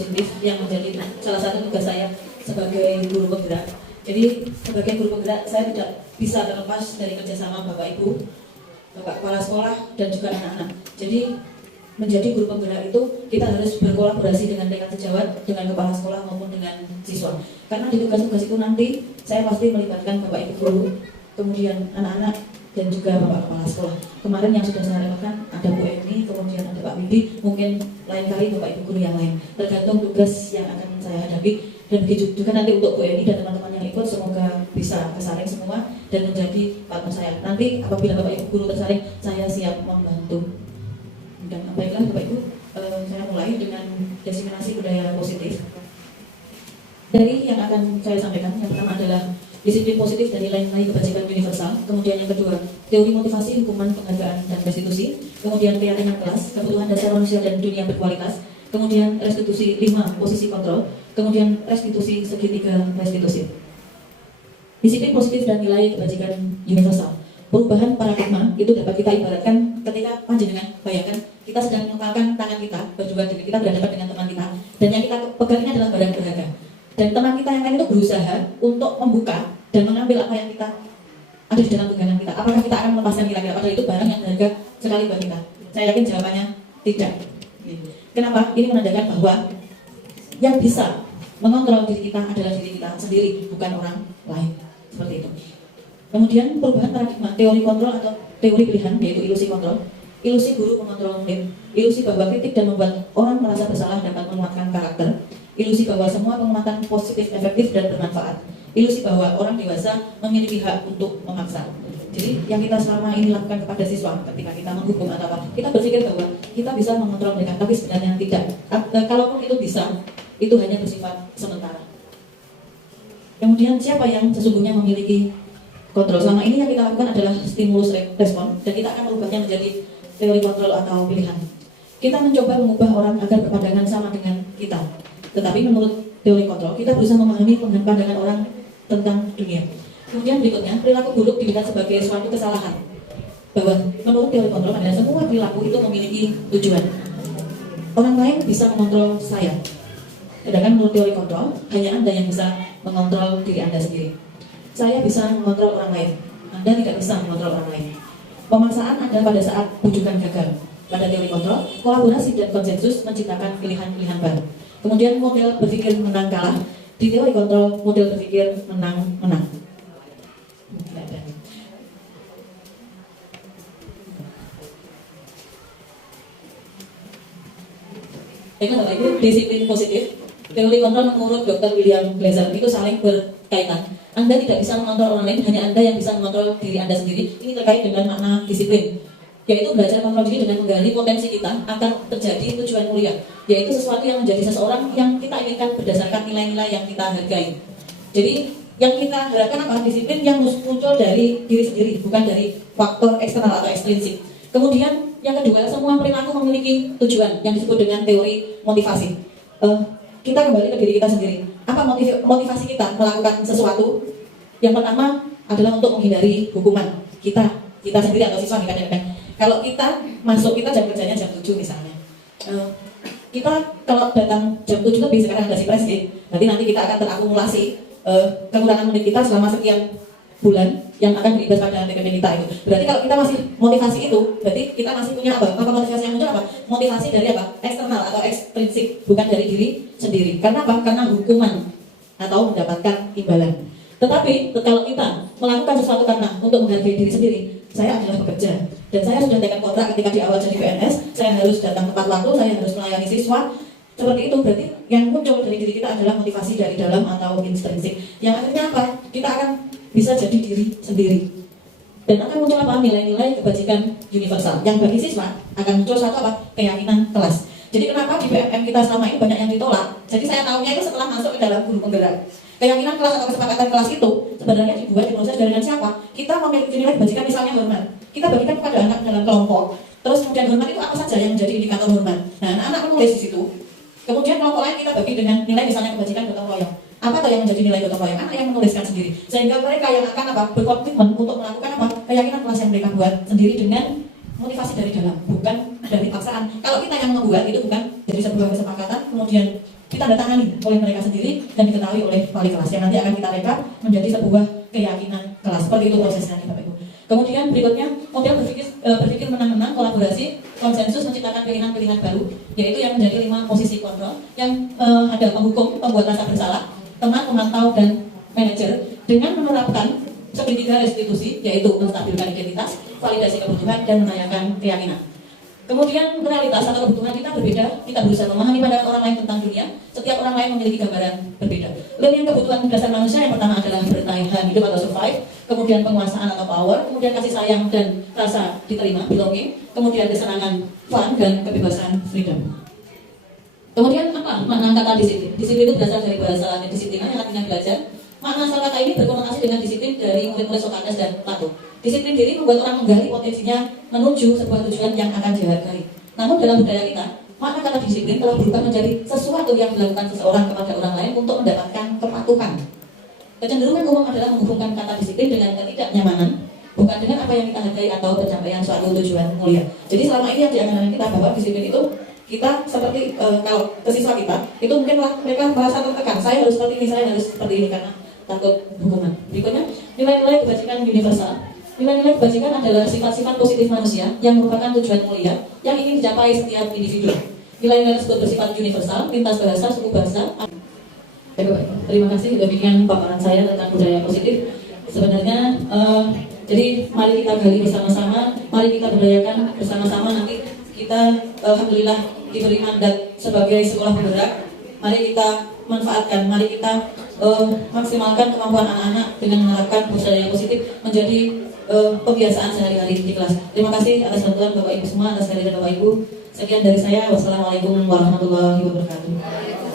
positif yang menjadi salah satu tugas saya sebagai guru penggerak. Jadi sebagai guru penggerak saya tidak bisa terlepas dari kerjasama Bapak Ibu, Bapak Kepala Sekolah dan juga anak-anak. Jadi menjadi guru penggerak itu kita harus berkolaborasi dengan rekan sejawat, dengan kepala sekolah maupun dengan siswa. Karena di tugas-tugas itu nanti saya pasti melibatkan Bapak Ibu guru, kemudian anak-anak dan juga Bapak Kepala Sekolah. Kemarin yang sudah saya lewatkan ada Bu Eni, kemudian ada Pak Widi, mungkin lain kali Bapak Ibu guru yang lain. Tergantung tugas yang akan saya hadapi. Dan begitu juga nanti untuk Bu Eni dan teman-teman yang ikut semoga bisa tersaring semua dan menjadi partner saya. Nanti apabila Bapak Ibu guru tersaring, saya siap membantu. Dan baiklah Bapak Ibu, saya mulai dengan diseminasi budaya positif. Dari yang akan saya sampaikan, yang pertama adalah disiplin positif dan nilai-nilai kebajikan universal. Kemudian yang kedua, teori motivasi, hukuman, penghargaan, dan restitusi. Kemudian keyakinan kelas, kebutuhan dasar manusia dan dunia berkualitas. Kemudian restitusi 5, posisi kontrol. Kemudian restitusi segitiga restitusi. Disiplin positif dan nilai kebajikan universal. Perubahan paradigma itu dapat kita ibaratkan ketika panjenengan bayangkan kita sedang mengepalkan tangan kita berdua, jadi kita berhadapan dengan teman kita dan yang kita pegang ini adalah barang berharga dan teman kita yang lain itu berusaha untuk membuka dan mengambil apa yang kita ada di dalam pegangan kita. Apakah kita akan melepaskan kira-kira padahal itu barang yang berharga sekali buat kita? Saya yakin jawabannya tidak. Kenapa? Ini menandakan bahwa yang bisa mengontrol diri kita adalah diri kita sendiri, bukan orang lain. Seperti itu. Kemudian perubahan paradigma, teori kontrol atau teori pilihan, yaitu ilusi kontrol. Ilusi guru mengontrol murid. Ilusi bahwa kritik dan membuat orang merasa bersalah dapat menguatkan karakter. Ilusi bahwa semua penguatan positif, efektif, dan bermanfaat. Ilusi bahwa orang dewasa memiliki hak untuk memaksa. Jadi yang kita selama ini lakukan kepada siswa ketika kita menghukum atau apa, kita berpikir bahwa kita bisa mengontrol mereka, tapi sebenarnya tidak. Kalaupun itu bisa, itu hanya bersifat sementara. Kemudian siapa yang sesungguhnya memiliki kontrol? Selama ini yang kita lakukan adalah stimulus respon dan kita akan merubahnya menjadi teori kontrol atau pilihan. Kita mencoba mengubah orang agar berpandangan sama dengan kita. Tetapi menurut teori kontrol, kita berusaha memahami pandangan orang tentang dunia. Kemudian berikutnya, perilaku buruk dilihat sebagai suatu kesalahan. Bahwa menurut teori kontrol adalah semua perilaku itu memiliki tujuan. Orang lain bisa mengontrol saya. Sedangkan menurut teori kontrol, hanya Anda yang bisa mengontrol diri Anda sendiri. Saya bisa mengontrol orang lain, Anda tidak bisa mengontrol orang lain. Pemaksaan ada pada saat bujukan gagal. Pada teori kontrol, kolaborasi dan konsensus menciptakan pilihan-pilihan baru. Kemudian model berpikir menang kalah. Di teori kontrol, model berpikir menang-menang. Baiklah, itu disiplin positif. Teori kontrol menurut Dr. William Glasser itu saling berkaitan. Anda tidak bisa mengontrol orang lain, hanya Anda yang bisa mengontrol diri Anda sendiri. Ini terkait dengan makna disiplin, yaitu belajar mengontrol diri dengan menggali potensi kita akan terjadi tujuan mulia, yaitu sesuatu yang menjadi seseorang yang kita inginkan berdasarkan nilai-nilai yang kita hargai. Jadi yang kita harapkan apa? Disiplin yang muncul dari diri sendiri, bukan dari faktor eksternal atau ekstrinsik. Kemudian yang kedua, semua perilaku memiliki tujuan yang disebut dengan teori motivasi. Kita kembali ke diri kita sendiri. Apa motivasi kita melakukan sesuatu? Yang pertama adalah untuk menghindari hukuman. Kita sendiri atau siswa kadang-kadang. Kalau kita masuk, kita jam kerjanya jam 7 misalnya. Kita kalau datang jam 7 lebih, sekarang ada si presiden, nanti kita akan terakumulasi kekurangan menit kita selama sekian bulan yang akan berimbas pada TPP kita itu. Berarti kalau kita masih motivasi itu, berarti kita masih punya apa? Apa motivasi yang muncul apa? Motivasi dari apa? Eksternal atau ekstrinsik, bukan dari diri sendiri. Karena apa? Karena hukuman atau mendapatkan imbalan. Tetapi kalau kita melakukan sesuatu karena untuk menghargai diri sendiri, saya adalah pekerja dan saya sudah tekan kontrak ketika di awal jadi PNS, saya harus datang tepat waktu, saya harus melayani siswa. Seperti itu, berarti yang muncul dari diri kita adalah motivasi dari dalam atau intrinsik. Yang akhirnya apa? Kita akan bisa jadi diri sendiri. Dan akan muncul apa? Nilai-nilai kebajikan universal. Yang bagi siswa akan muncul satu apa? Keyakinan kelas. Jadi kenapa di PMM kita selama ini banyak yang ditolak? Jadi saya tahunya itu setelah masuk ke dalam guru penggerak. Keyakinan kelas atau kesepakatan kelas itu sebenarnya dibuat diproses dengan siapa? Kita memiliki nilai kebajikan, misalnya hormat. Kita bagikan kepada anak dalam kelompok. Terus kemudian hormat itu apa saja yang menjadi indikator hormat? Nah, anak-anak menulis di situ. Kemudian kelompok lain kita bagi dengan nilai misalnya kebajikan gotong royong. Apa tuh yang menjadi nilai gotong royong? Anak yang menuliskan sendiri. Sehingga mereka yang akan apa? Berkomitmen untuk melakukan apa? Keyakinan kelas yang mereka buat sendiri dengan motivasi dari dalam, bukan dari paksaan. Kalau kita yang membuat itu bukan dari sebuah kesepakatan, kemudian ditandatangani oleh mereka sendiri dan diketahui oleh wali kelas yang nanti akan kita rekap menjadi sebuah keyakinan kelas. Seperti itu prosesnya nih Bapak Ibu. Kemudian berikutnya model berpikir menang-menang, kolaborasi, konsensus, menciptakan pilihan-pilihan baru, yaitu yang menjadi 5 posisi kontrol yang ada penghukum, pembuat rasa bersalah, teman, pemantau, dan manajer dengan menerapkan segitiga restitusi, yaitu menstabilkan identitas, validasi kebutuhan, dan menanyakan keyakinan. Kemudian realitas atau kebutuhan kita berbeda, kita berusaha memahami pandangan orang lain tentang dunia. Setiap orang lain memiliki gambaran berbeda. Lalu yang kebutuhan dasar manusia yang pertama adalah bertahan hidup atau survive, kemudian penguasaan atau power, kemudian kasih sayang dan rasa diterima, belonging, kemudian kesenangan, fun, dan kebebasan, freedom. Kemudian apa makna kata disiplin? Disiplin itu berasal dari bahasa disiplina yang artinya belajar. Makna asal kata ini berkonotasi dengan disiplin dari murid-murid Sokrates dan Plato. Disiplin diri membuat orang menggali potensinya menuju sebuah tujuan yang akan dihargai. Namun dalam budaya kita, makna kata disiplin telah berubah menjadi sesuatu yang dilakukan seseorang kepada orang lain untuk mendapatkan kepatuhan. Kecenderungan umum adalah menghubungkan kata disiplin dengan ketidaknyamanan, bukan dengan apa yang kita hargai atau pencapaian suatu tujuan mulia. Jadi selama ini yang dianggap kita bahwa disiplin itu kita seperti kalau ke siswa kita itu mungkin mereka merasa tertekan, saya harus seperti ini, saya harus seperti ini karena takut hukuman. Berikutnya, nilai-nilai kebajikan universal. Nilai-nilai kebajikan adalah sifat-sifat positif manusia yang merupakan tujuan mulia yang ingin dicapai setiap individu. Nilai-nilai tersebut bersifat universal, lintas bahasa, suku bangsa. Terima kasih demikian paparan saya tentang budaya positif. Sebenarnya, jadi mari kita gali bersama-sama, mari kita berdayakan bersama-sama. Nanti kita alhamdulillah diberi mandat sebagai sekolah penggerak. Mari kita manfaatkan, mari kita maksimalkan kemampuan anak-anak dengan menerapkan budaya positif menjadi kebiasaan sehari-hari di kelas. Terima kasih atas bantuan Bapak Ibu semua, atas kehadiran Bapak Ibu. Sekian dari saya. Wassalamualaikum warahmatullahi wabarakatuh.